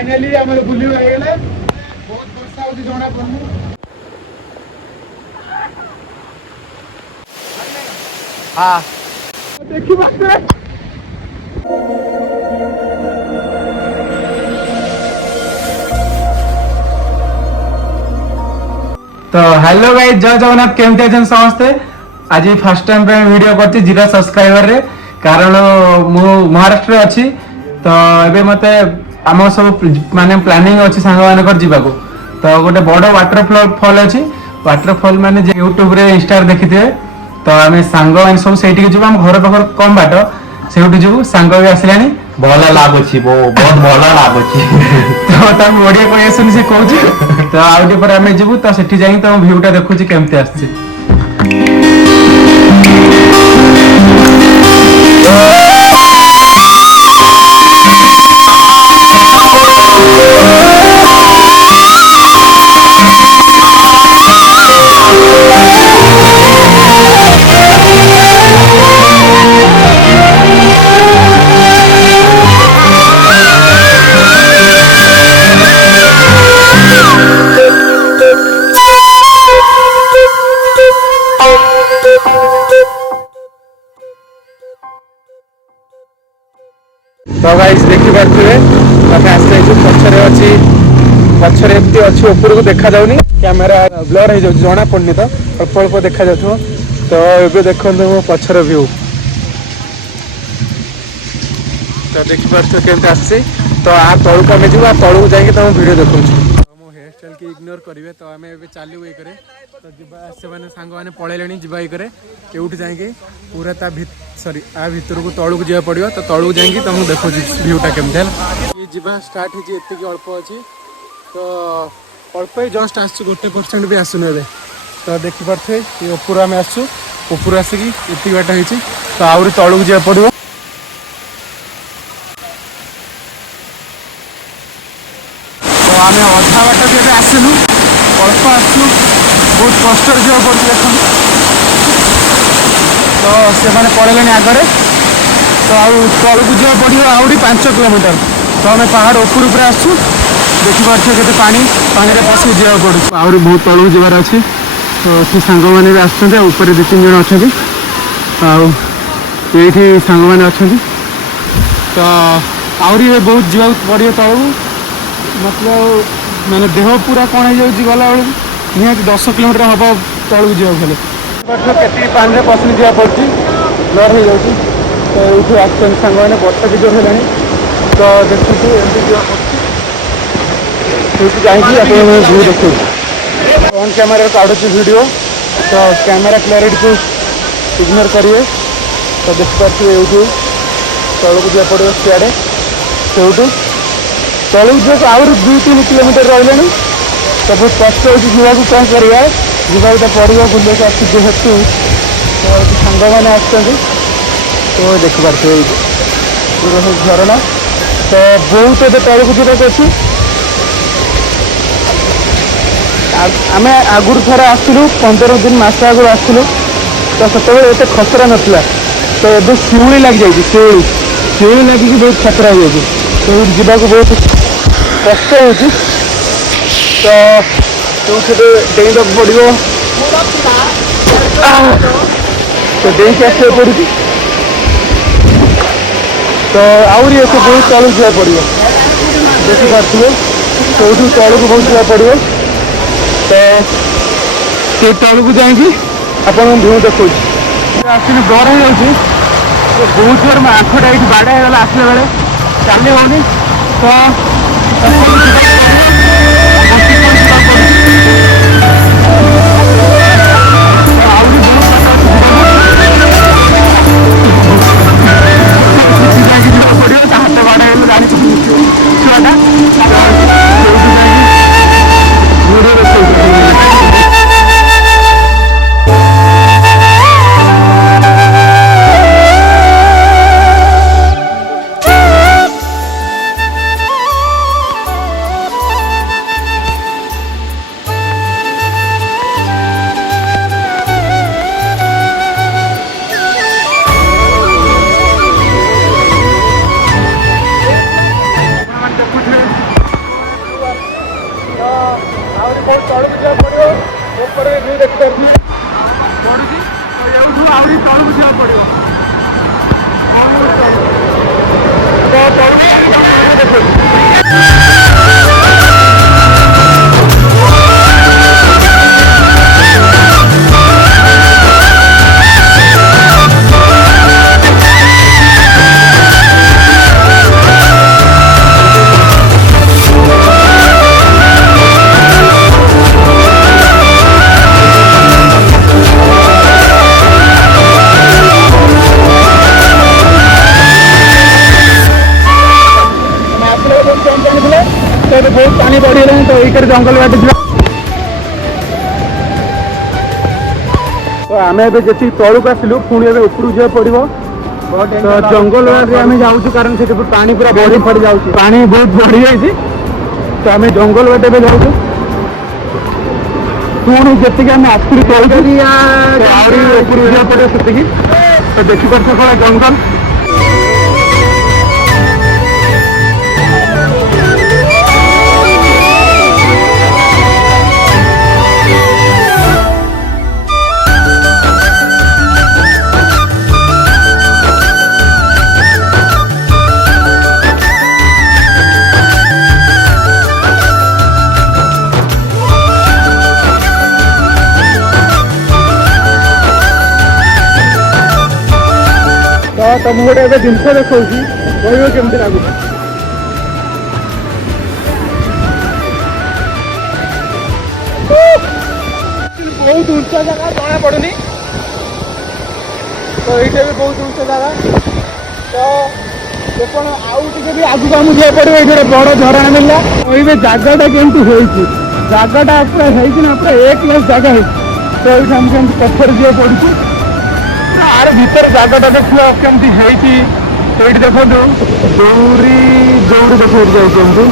Finally आम bull बहुत वर्षा हो जना पड़नी हाँ देखिए तो हेलो गाइस जय जगन्नाथ केमती अच्छे समस्ते आज फर्स्ट टाइम पे वीडियो करती 0 सब्सक्राइबर रे कारण मु महाराष्ट्र अच्छी तो एबे मते आम सब माने प्लानिंग अच्छी सांग मानकर जीवाको तो गोटे बड़ वाटरफॉल अच्छी वाटरफॉल माने जे यूट्यूब रे इंस्टा देखिथे तो आम सांग मैंने सब से हम घर पाखर कम बाट से जीवु सांग भी आसलानी ଭଲ ଲାଗୁଛି ବହୁତ ଭଲ ଲାଗୁଛି तो तब ओडिया कोई आसुनी से कहूँ तो आउ टे पर आम जीवु तो सेठी जाई तुम भ्यूटा देखुची केमती आसछि तो गाइस देखि पारथिबे आमे आसे जो पछरे अछि पछरे एमती अछि ऊपर को देखा जाउनी कैमरा ब्लर हे जो जणा पड़नी तो अल्प अल्प देखा जाथो तो एबे देखंतु मो पछरे व्यू तो देखि पारथिबे केमती आसी तो आ तळु को मे जीवा तळु जाई के तुम वीडियो देखौछु मो हेयर स्टाइल के इग्नोर करिवे तो आमे एबे चालू ए करे तो जिबा से माने सांग माने पळेलेनी जिबा ए करे केउठ जाई के पूरा ता सॉरी आ भीतर को तळु को जिया पड़ियो तो तळु जाई के तुम देखो व्यूटा केमते ये जिबा स्टार्ट हे एते की अल्प अछि तो अल्प ही जस्ट आसु 1% भी आसु नेबे तो देखि परथे ये ऊपर में आसु ऊपर आसी की एते बाटा हेछि तो आउरी तळु को जिया पड़ियो तो आमे अधा बाटा जेबे आसिलु अल्प आसु बहुत कष्ट जिया पड़छि देखन तो से मैंने पड़ेगा आगे तो आलू को जा पड़ो आहरी 5 किलोमीटर तो आम पहाड़ ऊपर ऊपर आसू देखिपे के पानी पानी में पशि जा पड़ू आहरी बहुत तलू जबार अच्छे तो से सांग मैंने भी आसुँच ऊपर 2-3 जन अच्छा ये सांग मैंने अच्छा तो आहरी बहुत जा पड़ो तलू मतलब मैंने देह पूरा कौन हो गला बेलू निहत 10 किलोमीटर हम तलू जाए के पानी पसंद जा पड़ी ब्लर हो जाऊँगी तो ये आसुन सांग मैंने वर्षा भी जोर है तो देखते एमती जाए व्यू देखो फ्रंट कैमेरा काढ़ु वीडियो तो कैमेरा क्लैरिटी को इग्नोर करिए तो देखिपे ये तलू को जा पड़ो सियाड़े से तलू जो आहरी 2-3 किलोमीटर रहा तो बहुत कष्ट होगा कौन करा जीवा तो पड़ो बुले आस जेहेतु तो सांग मैंने आसुँच तो देखिपे झरणा तो बहुत एवं तौक जीवाक अच्छी आम आगुरी थोड़ा आसलु 15 दिन मस आगुरी आसलु तो से एत खतरा नाला तो ये शिउली लग जाए शिउली लगिक बहुत खतरा हो जाए तो जीवाक बहुत कष्ट हो तो डेइंग पड़ो तो डेक आस पड़ी तो आहरी एक बहुत तलू जा पड़ो देखिपे तो तलू को बहुत जा पड़ो तो तलू को जाकि आप भ्यू देखो आसिक डर हो जाऊँगी तो बहुत जोर आंखटा ये बाड़ा होगा आसला बेले चली होनी तो ତ ଆହୁରି ବହୁତ ତଳକୁ ଯିବାକୁ ପଡ଼ିବ। ଉପରେ ଭିଉ ଦେଖିପାରୁଥିବେ ପଡ଼ୁଛି, ତ ଏଇଠୁ ଆହୁରି ତଳକୁ ଯିବାକୁ ପଡ଼ିବ। बहुत पानी बढ़ीगलानी तो ये जंगल बाटे जा तो आम ए जी तलू आसलु पुणी ए उपरू जा पड़ो तो जंगल बाटे आम जाऊँ कारण से पानी पूरा बढ़ी फड़ी जा पानी बहुत बढ़ी जाए तो आम जंगल बाटे भी जाऊँ पुणी जी आम आसलु तलू पड़े से तो देखिपार कौन जंगल तुम गोटे ए जिनस देखा कमी लगुच बहुत उच्चा जगह जना पड़ूनी तो ये भी बहुत उच्चा जगह तो देखो आगे भी आगू आमको जा पड़ो ये बड़ झरणा मिलला कहते जगटा केमती जगटा पूरा है पूरा एक क्लास जगह तो ये आमको पथर जा पड़ू आर भीतर जगटा देखा केमती है देखो दौरी दौड़ी देखो जाते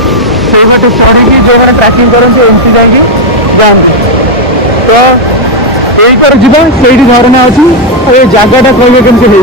से बाटे चढ़ी जो मैंने ट्रैकिंग करते एमती जाकि जाते तो यही पर जा से झरना अच्छी ये जगटा कहे केमती है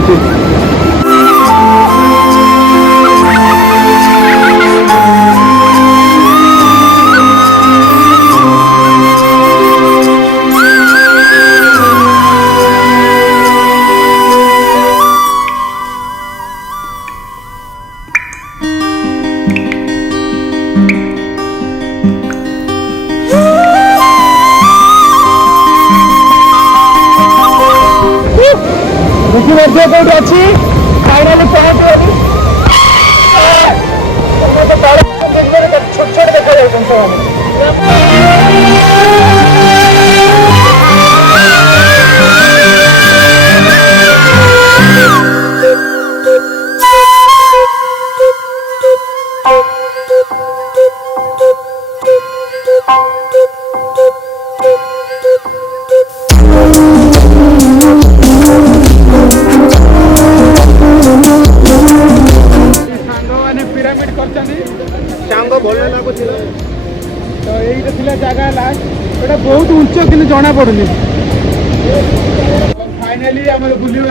कौट अच्छी फाइनाली पहुंच छोट छोट देखा जाए तो यही जगह लास्ट ये बहुत उच्च कि जना पड़ुनि फाइनाली आम बुले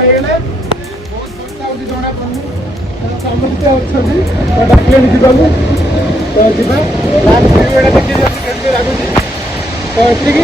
बहुत वर्षा होती जना पड़ुनि समस्ते अच्छा डाकिले जावाक तो जा लास्ट देखिए केमती लगुच तो ये